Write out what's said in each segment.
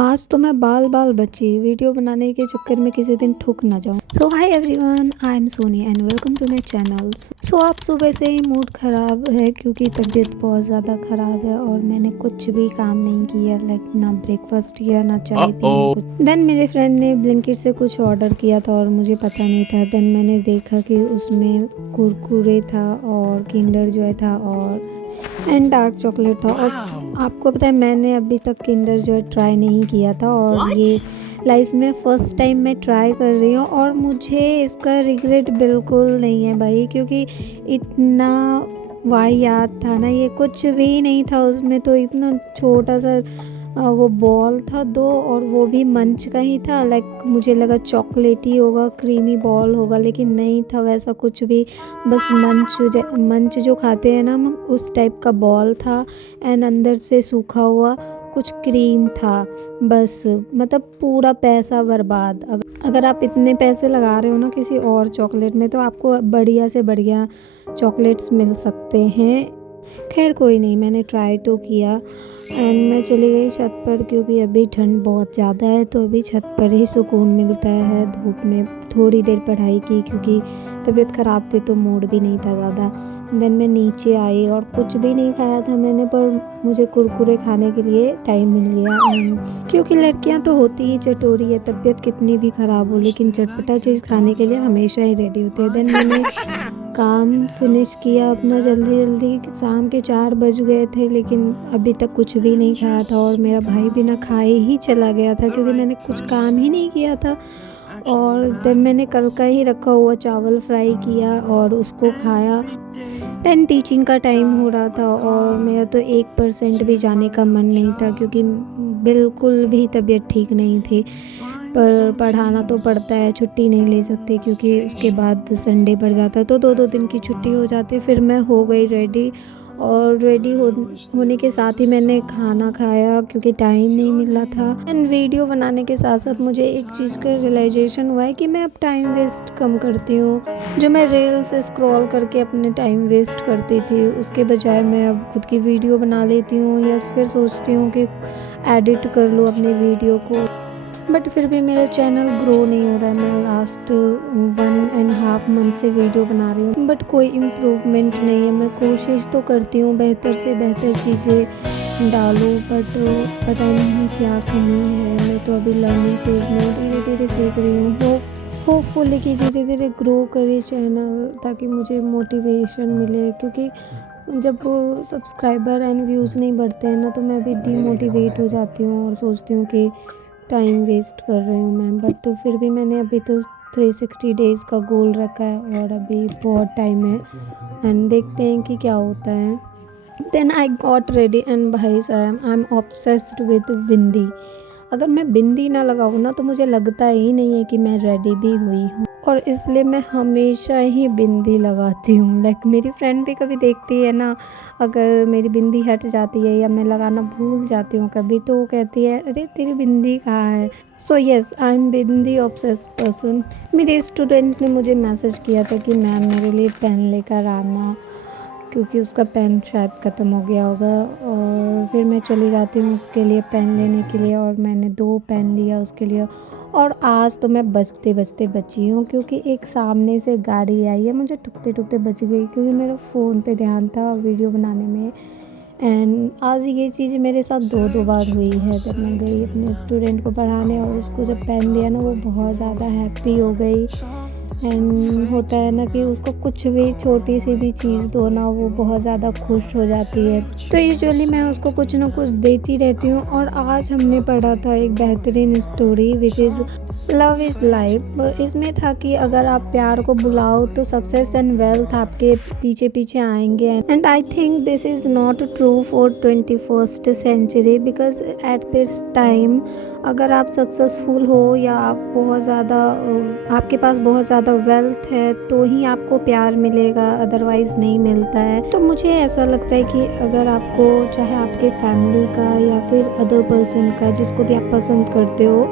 आज तो मैं बाल बाल बची वीडियो बनाने के चक्कर में किसी दिन ठुक ना जाऊं। So hi everyone, I am Soni and welcome to my channel. So आज सुबह से ही मूड ख़राब है क्योंकि तबीयत बहुत ज़्यादा ख़राब है और मैंने कुछ भी काम नहीं किया, लाइक ना ब्रेकफास्ट किया ना चाय पी ना कुछ। देन मेरे फ्रेंड ने ब्लिंकिट से कुछ ऑर्डर किया था और मुझे पता नहीं था। देन मैंने देखा कि उसमें कुरकुरे था और किंडर जॉय था और डार्क चॉकलेट था। और आपको पता है मैंने अभी तक किंडर जॉय ट्राई नहीं किया था और ये लाइफ में फ़र्स्ट टाइम मैं ट्राई कर रही हूँ और मुझे इसका रिग्रेट बिल्कुल नहीं है भाई, क्योंकि इतना वाहियात था ना, ये कुछ भी नहीं था उसमें। तो इतना छोटा सा वो बॉल था दो, और वो भी मंच का ही था। लाइक मुझे लगा चॉकलेटी होगा, क्रीमी बॉल होगा, लेकिन नहीं था वैसा कुछ भी। बस मंच जो खाते हैं ना हम, उस टाइप का बॉल था एंड अंदर से सूखा हुआ कुछ क्रीम था। बस मतलब पूरा पैसा बर्बाद। अगर आप इतने पैसे लगा रहे हो ना किसी और चॉकलेट में, तो आपको बढ़िया से बढ़िया चॉकलेट्स मिल सकते हैं। खैर कोई नहीं, मैंने ट्राई तो किया एंड मैं चली गई छत पर, क्योंकि अभी ठंड बहुत ज़्यादा है तो अभी छत पर ही सुकून मिलता है। धूप में थोड़ी देर पढ़ाई की क्योंकि तबीयत ख़राब थी तो मूड भी नहीं था ज़्यादा। देन मैं नीचे आई और कुछ भी नहीं खाया था मैंने, पर मुझे कुरकुरे खाने के लिए टाइम मिल गया। क्योंकि लड़कियां तो होती ही चटोरी है, तबीयत कितनी भी ख़राब हो लेकिन चटपटा चीज़ खाने के लिए हमेशा ही रेडी होती है। देन मैंने काम फिनिश किया अपना जल्दी जल्दी। शाम के 4 बज गए थे लेकिन अभी तक कुछ भी नहीं खाया था और मेरा भाई बिना खाए ही चला गया था क्योंकि मैंने कुछ काम ही नहीं किया था। और देन मैंने कल का ही रखा हुआ चावल फ्राई किया और उसको खाया। देन टीचिंग का टाइम हो रहा था और मेरा तो 1% भी जाने का मन नहीं था क्योंकि बिल्कुल भी तबीयत ठीक नहीं थी। पर पढ़ाना तो पड़ता है, छुट्टी नहीं ले सकते क्योंकि उसके बाद संडे पड़ जाता है तो 2-2 दिन की छुट्टी हो जाती है। फिर मैं हो गई रेडी और होने के साथ ही मैंने खाना खाया क्योंकि टाइम नहीं मिला था। एंड वीडियो बनाने के साथ साथ मुझे एक चीज़ का रियलाइजेशन हुआ है कि मैं अब टाइम वेस्ट कम करती हूँ। जो मैं रील्स स्क्रॉल करके अपने टाइम वेस्ट करती थी, उसके बजाय मैं अब खुद की वीडियो बना लेती हूँ या फिर सोचती हूँ कि एडिट कर लूँ अपनी वीडियो को। बट फिर भी मेरा चैनल ग्रो नहीं हो रहा है। मैं लास्ट 1.5 मंथ से वीडियो बना रही हूँ बट कोई इम्प्रूवमेंट नहीं है। मैं कोशिश तो करती हूँ बेहतर से बेहतर चीज़ें डालूँ, बट पता नहीं क्या कमी है। मैं तो अभी लर्निंग फेज में धीरे धीरे सीख रही हूँ। होपफुली कि धीरे धीरे ग्रो करे चैनल ताकि मुझे मोटिवेशन मिले, क्योंकि जब सब्सक्राइबर एंड व्यूज़ नहीं बढ़ते हैं ना तो मैं भी डीमोटिवेट हो जाती हूँ और सोचती हूँ कि टाइम वेस्ट कर रही हूँ मैं। बट तो फिर भी मैंने अभी तो 360 डेज़ का गोल रखा है और अभी बहुत टाइम है एंड देखते हैं कि क्या होता है। Then I got ready and भाई साहब, I am obsessed with bindi. अगर मैं बिंदी ना लगाऊँ ना तो मुझे लगता ही नहीं है कि मैं रेडी भी हुई हूँ, और इसलिए मैं हमेशा ही बिंदी लगाती हूँ। लाइक मेरी फ्रेंड भी कभी देखती है ना, अगर मेरी बिंदी हट जाती है या मैं लगाना भूल जाती हूँ कभी, तो वो कहती है अरे तेरी बिंदी कहाँ है। So yes, I am bindi obsessed person. मेरे स्टूडेंट ने मुझे मैसेज किया था कि मैम मेरे लिए पेन लेकर आना, क्योंकि उसका पेन शायद ख़त्म हो गया होगा। और फिर मैं चली जाती हूँ उसके लिए पेन लेने के लिए और मैंने 2 पेन लिया उसके लिए। और आज तो मैं बचते बचते बची हूँ क्योंकि एक सामने से गाड़ी आई है, मुझे टुकते टुकते बच गई क्योंकि मेरा फ़ोन पे ध्यान था वीडियो बनाने में। एंड आज ये चीज़ मेरे साथ 2-2 बार हुई है। जब मैं गई अपने स्टूडेंट को पढ़ाने और उसको जब पेन दिया ना, वो बहुत ज़्यादा हैप्पी हो गई। एंड होता है ना कि उसको कुछ भी छोटी सी भी चीज़ दो ना, वो बहुत ज़्यादा खुश हो जाती है। तो यूजुअली मैं उसको कुछ ना कुछ देती रहती हूँ। और आज हमने पढ़ा था एक बेहतरीन story which is love is life. इसमें था कि अगर आप प्यार को बुलाओ तो सक्सेस एंड वेल्थ आपके पीछे पीछे आएंगे। And I think this is not true for 21st century, because at this time अगर आप सक्सेसफुल हो या आप बहुत ज़्यादा आपके पास बहुत ज़्यादा वेल्थ है तो ही आपको प्यार मिलेगा, अदरवाइज़ नहीं मिलता है। तो मुझे ऐसा लगता है कि अगर आपको, चाहे आपके फैमिली का या फिर अदर पर्सन का, जिसको भी आप पसंद करते हो,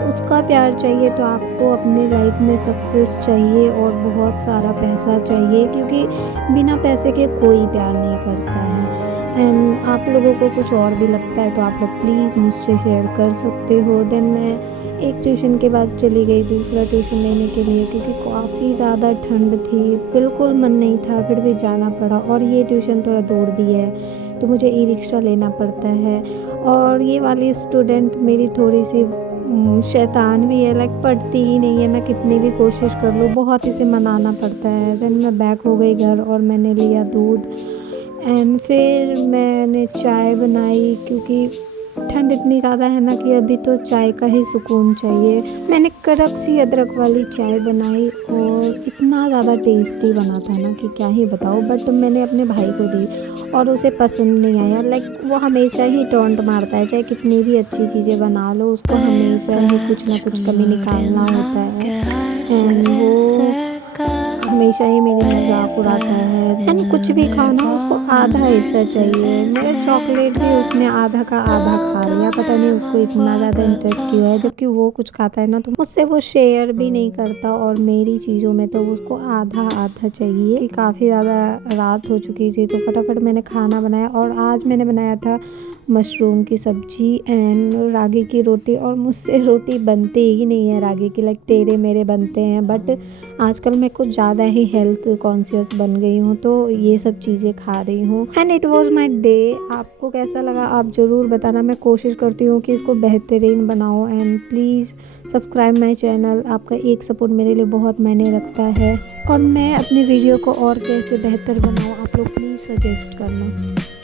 उसका प्यार चाहिए तो आपको अपने लाइफ में सक्सेस चाहिए और बहुत सारा पैसा चाहिए, क्योंकि बिना पैसे के कोई प्यार नहीं करता है। एंड आप लोगों को कुछ और भी लगता है तो आप लोग प्लीज़ मुझसे शेयर कर सकते हो। देन मैं एक ट्यूशन के बाद चली गई दूसरा ट्यूशन लेने के लिए, क्योंकि काफ़ी ज़्यादा ठंड थी, बिल्कुल मन नहीं था, फिर भी जाना पड़ा। और ये ट्यूशन थोड़ा दूर भी है तो मुझे ई रिक्शा लेना पड़ता है। और ये वाली स्टूडेंट मेरी थोड़ी सी शैतान भी है, लाइक पढ़ती ही नहीं है, मैं कितनी भी कोशिश कर लूँ, बहुत इसे मनाना पड़ता है। देन मैं बैक हो गई घर और मैंने लिया दूध एंड फिर मैंने चाय बनाई, क्योंकि ठंड इतनी ज़्यादा है ना कि अभी तो चाय का ही सुकून चाहिए। मैंने कड़क सी अदरक वाली चाय बनाई और इतना ज़्यादा टेस्टी बना था ना कि क्या ही बताऊँ। बट मैंने अपने भाई को दी और उसे पसंद नहीं आया। लाइक वो हमेशा ही टॉन्ट मारता है, चाहे कितनी भी अच्छी चीज़ें बना लो उसको हमेशा ही कुछ ना कुछ कमी निकालना होता है। एंड वो हमेशा ही मेरी मजाक उड़ाता है। एंड कुछ भी खाओ ना उसको आधा हिस्सा चाहिए। मेरा चॉकलेट भी उसने आधा का आधा खा लिया, पता नहीं उसको इतना ज़्यादा इंटरेस्ट क्यों है। जबकि वो कुछ खाता है ना तो मुझसे वो शेयर भी नहीं करता, और मेरी चीज़ों में तो उसको आधा आधा चाहिए। कि काफ़ी ज़्यादा रात हो चुकी थी तो फटाफट मैंने खाना बनाया, और आज मैंने बनाया था मशरूम की सब्जी एंड रागी की रोटी। और मुझसे रोटी बनती ही नहीं है रागी की, लाइक टेढ़े मेढ़े बनते हैं। बट आजकल मैं कुछ ज़्यादा ही हेल्थ कॉन्शियस बन गई हूँ तो ये सब चीज़ें खा रही हूँ। And it was my day. आपको कैसा लगा आप ज़रूर बताना। मैं कोशिश करती हूँ कि इसको बेहतरीन बनाऊँ। And please subscribe my channel. आपका एक सपोर्ट मेरे लिए बहुत मायने रखता है, और मैं अपनी वीडियो को और कैसे बेहतर बनाऊँ आप लोग प्लीज़ सजेस्ट करना।